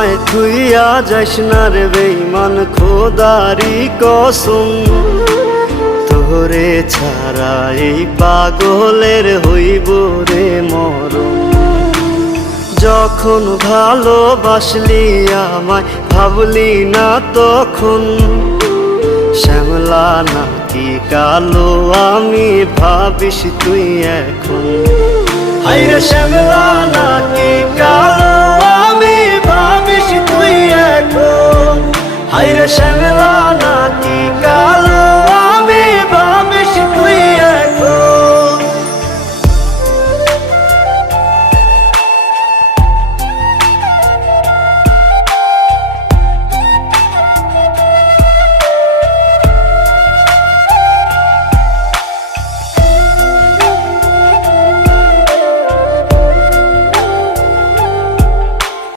আমায় থুইয়া যাস না রে বেঈমান, খোদারি কসম। তোরে ছাড়া এই পাগলের হইব রে মরণ। যখন ভালোবাসলি আমায় ভাবলি না তখন, শ্যামলা নাকি কালো আমি ভাবিস তুই এখন। হায়রে শ্যামলা নাকি কালো